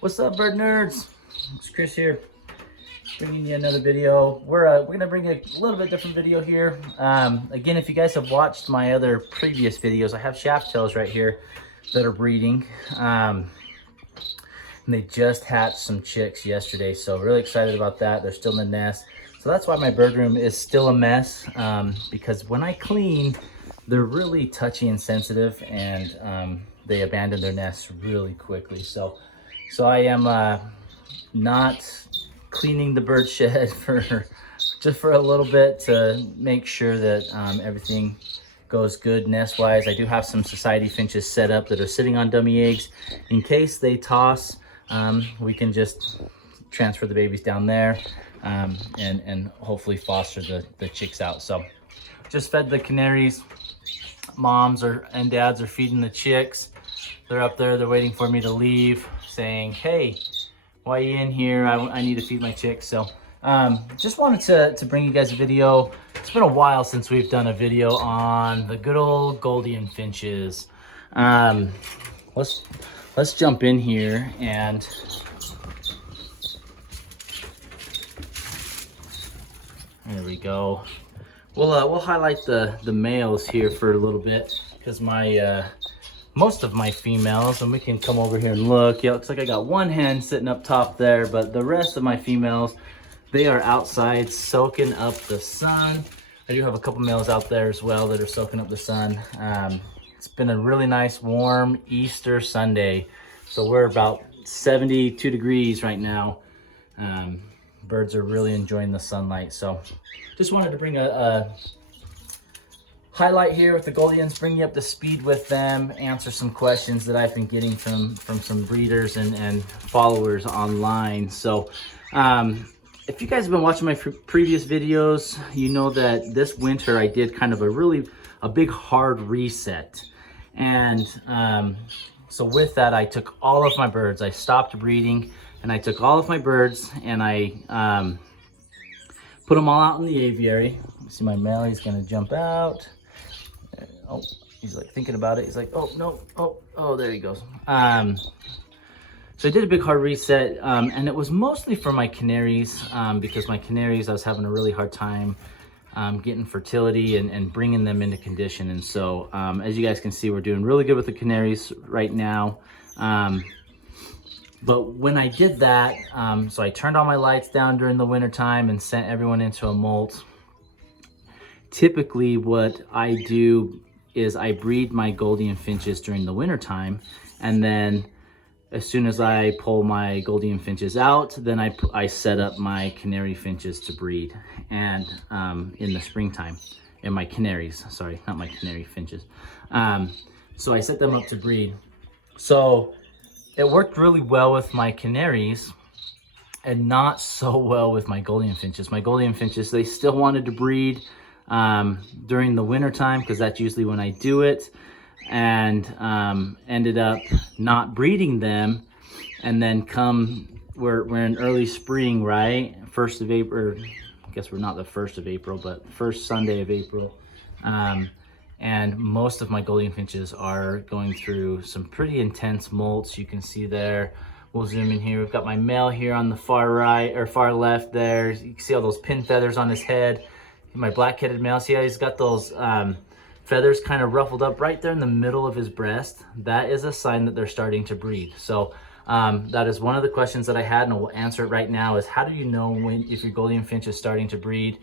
What's up, bird nerds? It's Chris here, bringing you another video. We're gonna bring a little bit different video here. Again, if you guys have watched my other previous videos, I have shaft tails right here that are breeding. And they just hatched some chicks yesterday, so really excited about that. They're still in the nest. So that's why my bird room is still a mess, because when I clean, they're really touchy and sensitive, and they abandon their nests really quickly. So I am not cleaning the bird shed just for a little bit to make sure that everything goes good nest wise. I do have some society finches set up that are sitting on dummy eggs. In case they toss, we can just transfer the babies down there and hopefully foster the chicks out. So just fed the canaries. Moms and dads are feeding the chicks. They're up there, they're waiting for me to leave, saying, hey, why are you in here? I need to feed my chicks. So just wanted to bring you guys a video. It's been a while since we've done a video on the good old Gouldian finches. Let's jump in here and there we go. We'll highlight the males here for a little bit, because my most of my females, and we can come over here and look. Yeah, it looks like I got one hen sitting up top there, but the rest of my females, they are outside soaking up the sun. I do have a couple males out there as well that are soaking up the sun. It's been a really nice warm Easter Sunday, so we're about 72 degrees right now. Birds are really enjoying the sunlight, so just wanted to bring a highlight here with the Gouldians, bring you up to speed with them, answer some questions that I've been getting from some breeders and followers online. So if you guys have been watching my previous videos, you know that this winter I did kind of a big hard reset. And so with that, I took all of my birds, I stopped breeding, and I took all of my birds and I put them all out in the aviary. You see my male, he's gonna jump out. Oh, he's like thinking about it. He's like, oh no, oh, there he goes. So I did a big hard reset, and it was mostly for my canaries, because my canaries, I was having a really hard time getting fertility and bringing them into condition. And so as you guys can see, we're doing really good with the canaries right now. But when I did that, so I turned all my lights down during the winter time and sent everyone into a molt. Typically what I do is I breed my Gouldian finches during the winter time, and then as soon as I pull my Gouldian finches out, then I set up my canary finches to breed, and in the springtime, and my canaries, sorry, not my canary finches. So I set them up to breed. So it worked really well with my canaries and not so well with my Gouldian finches. My Gouldian finches, they still wanted to breed during the winter time, because that's usually when I do it, and ended up not breeding them. And then we're in early spring, right? 1st of April, I guess we're not the 1st of April, but first Sunday of April. And most of my Gouldian finches are going through some pretty intense molts. You can see there, we'll zoom in here. We've got my male here on the far right, or far left there. You can see all those pin feathers on his head. My black-headed male, see how he's got those feathers kind of ruffled up right there in the middle of his breast? That is a sign that they're starting to breed. So that is one of the questions that I had, and I will answer it right now, is how do you know if your Gouldian finch is starting to breed?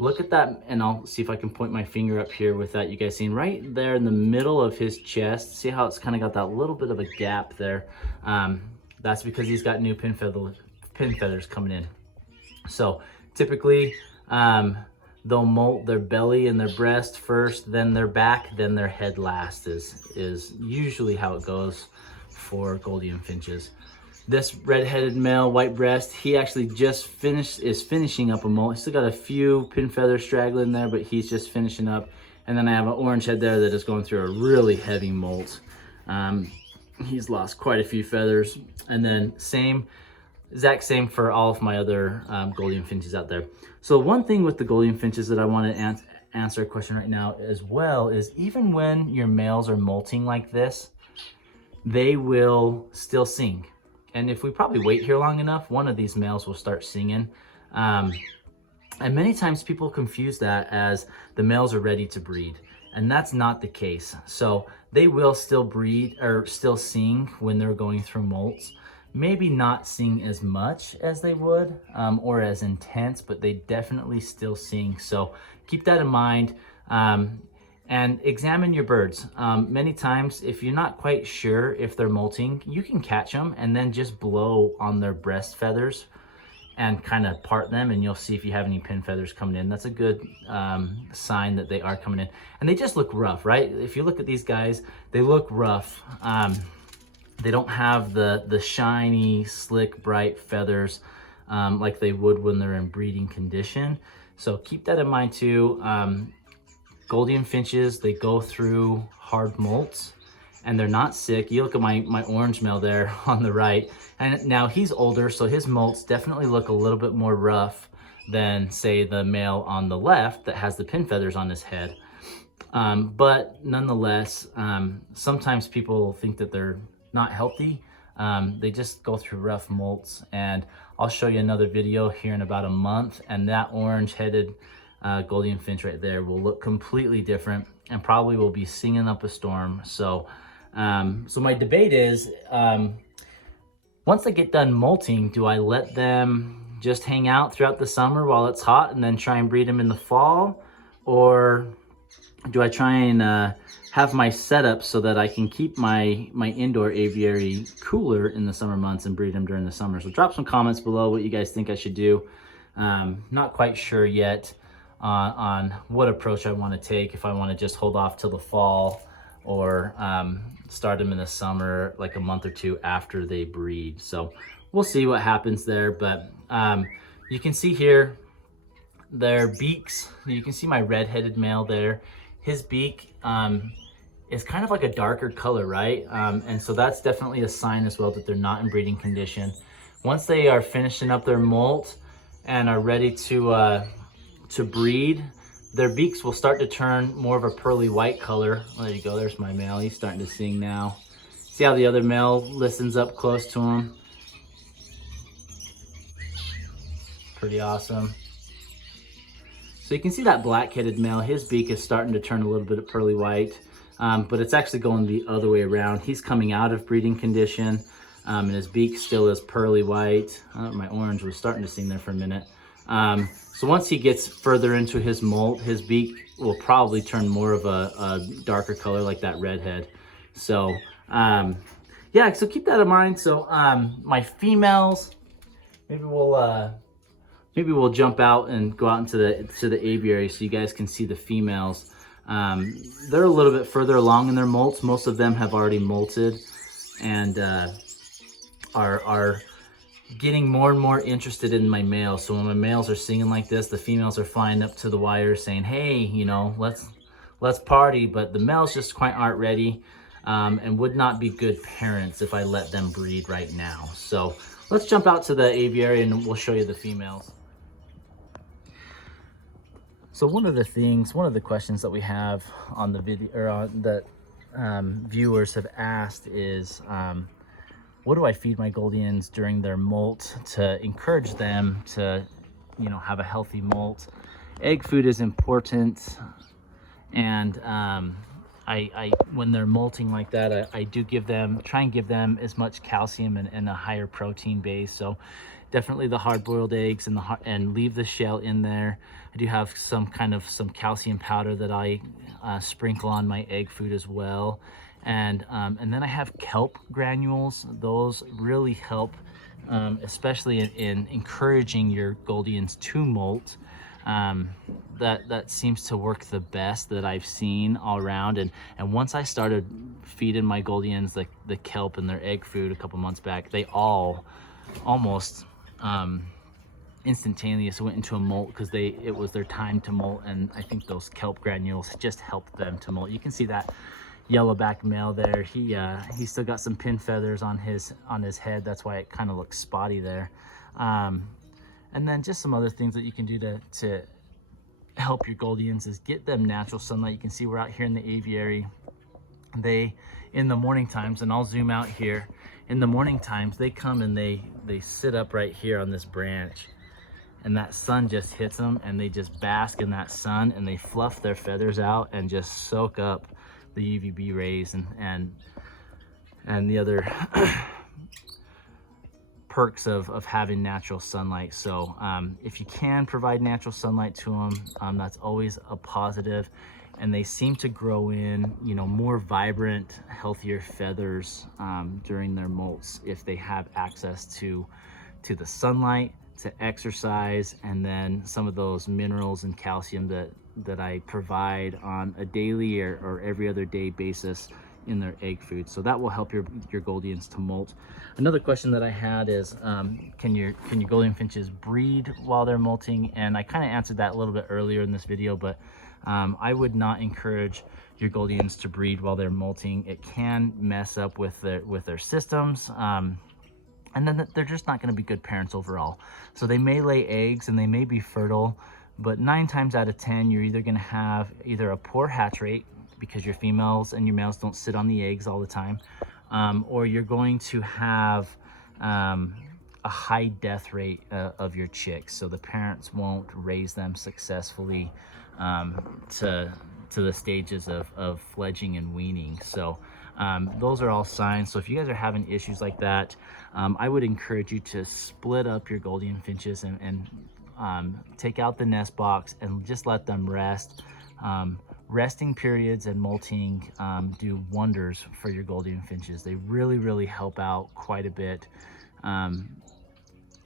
Look at that, and I'll see if I can point my finger up here with that. You guys seen right there in the middle of his chest, see how it's kind of got that little bit of a gap there? That's because he's got new pin feathers coming in. So typically, they'll molt their belly and their breast first, then their back, then their head last is usually how it goes for Gouldian finches. This red-headed male, white breast, he actually just is finishing up a molt. He's still got a few pin feathers straggling there, but he's just finishing up. And then I have an orange head there that is going through a really heavy molt. He's lost quite a few feathers. And then exact same for all of my other Gouldian finches out there. So one thing with the Gouldian finches that I want to answer a question right now as well is, even when your males are molting like this, they will still sing. And if we probably wait here long enough, one of these males will start singing. And many times people confuse that as the males are ready to breed, and that's not the case. So they will still breed or still sing when they're going through molts. Maybe not sing as much as they would or as intense, but they definitely still sing. So keep that in mind. And examine your birds. Many times, if you're not quite sure if they're molting, you can catch them and then just blow on their breast feathers and kind of part them, and you'll see if you have any pin feathers coming in. That's a good sign that they are coming in. And they just look rough, right? If you look at these guys, they look rough. They don't have the shiny, slick, bright feathers like they would when they're in breeding condition. So keep that in mind too. Gouldian finches, they go through hard molts and they're not sick. You look at my orange male there on the right, and now he's older, so his molts definitely look a little bit more rough than, say, the male on the left that has the pin feathers on his head. But nonetheless, sometimes people think that they're not healthy. They just go through rough molts, and I'll show you another video here in about a month, and that orange-headed Gouldian finch right there will look completely different and probably will be singing up a storm. So my debate is, once they get done molting, do I let them just hang out throughout the summer while it's hot and then try and breed them in the fall? Or do I try and have my setup so that I can keep my indoor aviary cooler in the summer months and breed them during the summer? So drop some comments below what you guys think I should do. Not quite sure yet on what approach I want to take, if I want to just hold off till the fall or start them in the summer, like a month or two after they breed. So we'll see what happens there. But you can see here their beaks. You can see my red-headed male there. His beak is kind of like a darker color, right? And so that's definitely a sign as well that they're not in breeding condition. Once they are finishing up their molt and are ready to breed, their beaks will start to turn more of a pearly white color. There you go, there's my male. He's starting to sing now. See how the other male listens up close to him? Pretty awesome. So you can see that black-headed male, his beak is starting to turn a little bit of pearly white, but it's actually going the other way around. He's coming out of breeding condition, and his beak still is pearly white. My orange was starting to sing there for a minute. So once he gets further into his molt, his beak will probably turn more of a darker color like that redhead. So yeah, so keep that in mind. So my females, maybe we'll jump out and go out into the aviary so you guys can see the females. They're a little bit further along in their molts. Most of them have already molted and are getting more and more interested in my males. So when my males are singing like this, the females are flying up to the wire saying, hey, you know, let's party. But the males just quite aren't ready and would not be good parents if I let them breed right now. So let's jump out to the aviary and we'll show you the females. So one of the questions that we have on the video, or that viewers have asked is, what do I feed my Gouldians during their molt to encourage them to, you know, have a healthy molt? Egg food is important, and I when they're molting like that, I do try and give them as much calcium and a higher protein base. So definitely the hard-boiled eggs and leave the shell in there. I do have some calcium powder that I sprinkle on my egg food as well. And then I have kelp granules. Those really help, especially in encouraging your Gouldians to molt. That seems to work the best that I've seen all around. And once I started feeding my Gouldians the kelp in their egg food a couple months back, they all almost instantaneously went into a molt because it was their time to molt. And I think those kelp granules just helped them to molt. You can see that yellowback male there. He still got some pin feathers on his head. That's why it kind of looks spotty there. And then just some other things that you can do to help your Gouldians is get them natural sunlight. You can see we're out here in the aviary. they, in the morning times, and I'll zoom out here, in the morning times, they come and they sit up right here on this branch, and that sun just hits them and they just bask in that sun, and they fluff their feathers out and just soak up the UVB rays and the other perks of having natural sunlight. So if you can provide natural sunlight to them, that's always a positive. And they seem to grow in, you know, more vibrant, healthier feathers during their molts if they have access to the sunlight, to exercise, and then some of those minerals and calcium that I provide on a daily or every other day basis in their egg food. So that will help your Gouldians to molt. Another question that I had is, can your Gouldian finches breed while they're molting? And I kind of answered that a little bit earlier in this video, but I would not encourage your Gouldians to breed while they're molting. It can mess up with their systems, and then they're just not going to be good parents overall. So they may lay eggs and they may be fertile, but 9 times out of 10, you're either going to have either a poor hatch rate because your females and your males don't sit on the eggs all the time, or you're going to have a high death rate of your chicks. So the parents won't raise them successfully to the stages of fledging and weaning. So those are all signs. So if you guys are having issues like that, I would encourage you to split up your Gouldian finches and take out the nest box and just let them rest. Resting periods and molting do wonders for your Gouldian finches. They really help out quite a bit.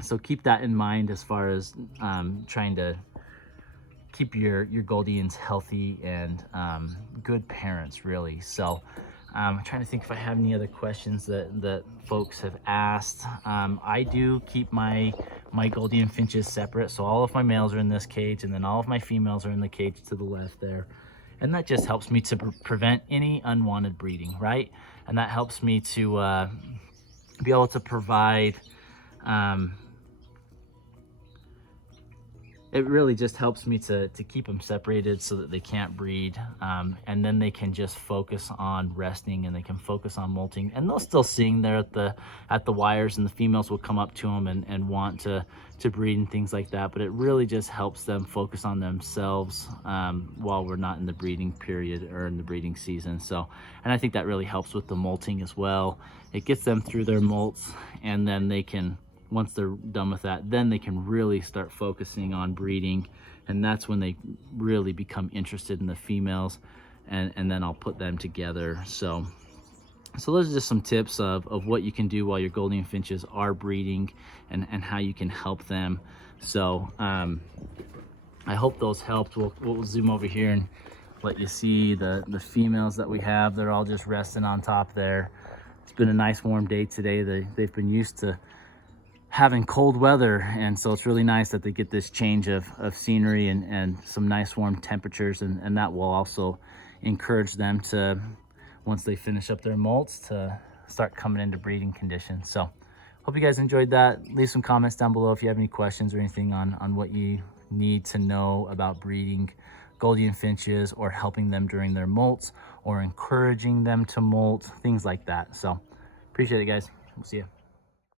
So keep that in mind as far as trying to keep your Gouldians healthy and good parents, really. So I'm trying to think if I have any other questions that folks have asked. I do keep my Gouldian finches separate. So all of my males are in this cage, and then all of my females are in the cage to the left there. And that just helps me to prevent any unwanted breeding, right? And that helps me to be able to provide, it really just helps me to keep them separated so that they can't breed, and then they can just focus on resting and they can focus on molting, and they'll still sing there at the wires, and the females will come up to them and want to breed and things like that. But it really just helps them focus on themselves while we're not in the breeding period or in the breeding season. So, and I think that really helps with the molting as well. It gets them through their molts, and then they can, once they're done with that, then they can really start focusing on breeding, and that's when they really become interested in the females, and then I'll put them together. So those are just some tips of what you can do while your Gouldian finches are breeding and how you can help them. So I hope those helped. We'll zoom over here and let you see the females that we have. They're all just resting on top there. It's been a nice warm day today. They've been used to having cold weather, and so it's really nice that they get this change of scenery and some nice warm temperatures, and that will also encourage them to, once they finish up their molts, to start coming into breeding conditions. So hope you guys enjoyed that. Leave some comments down below if you have any questions or anything on what you need to know about breeding Gouldian finches, or helping them during their molts, or encouraging them to molt, things like that. So appreciate it, guys. We'll see you.